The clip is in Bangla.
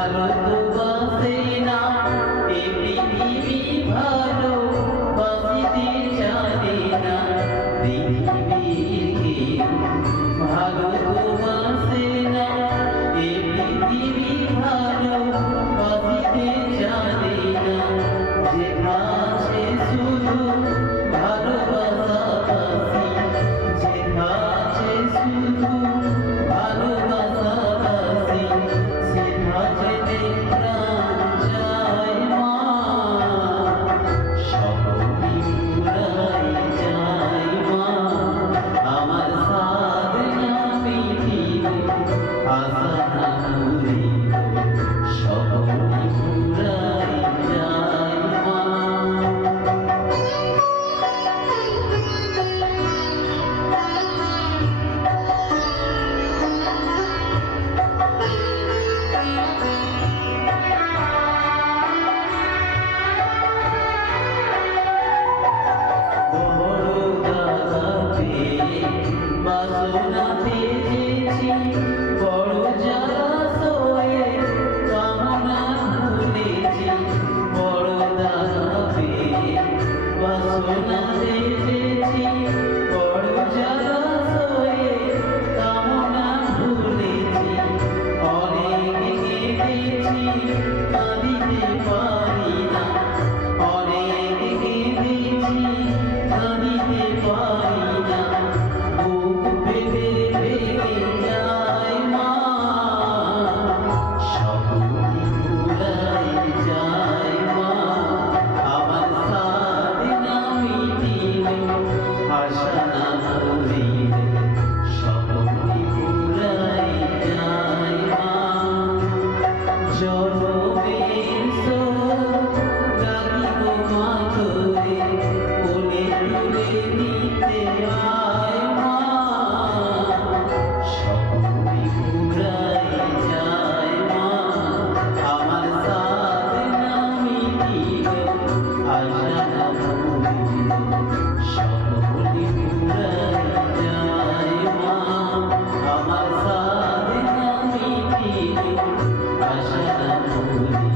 ভালোবাসে না এ পৃথিবী ভালোবাসিতে জানে না। দিদি Thank you. أشهد أن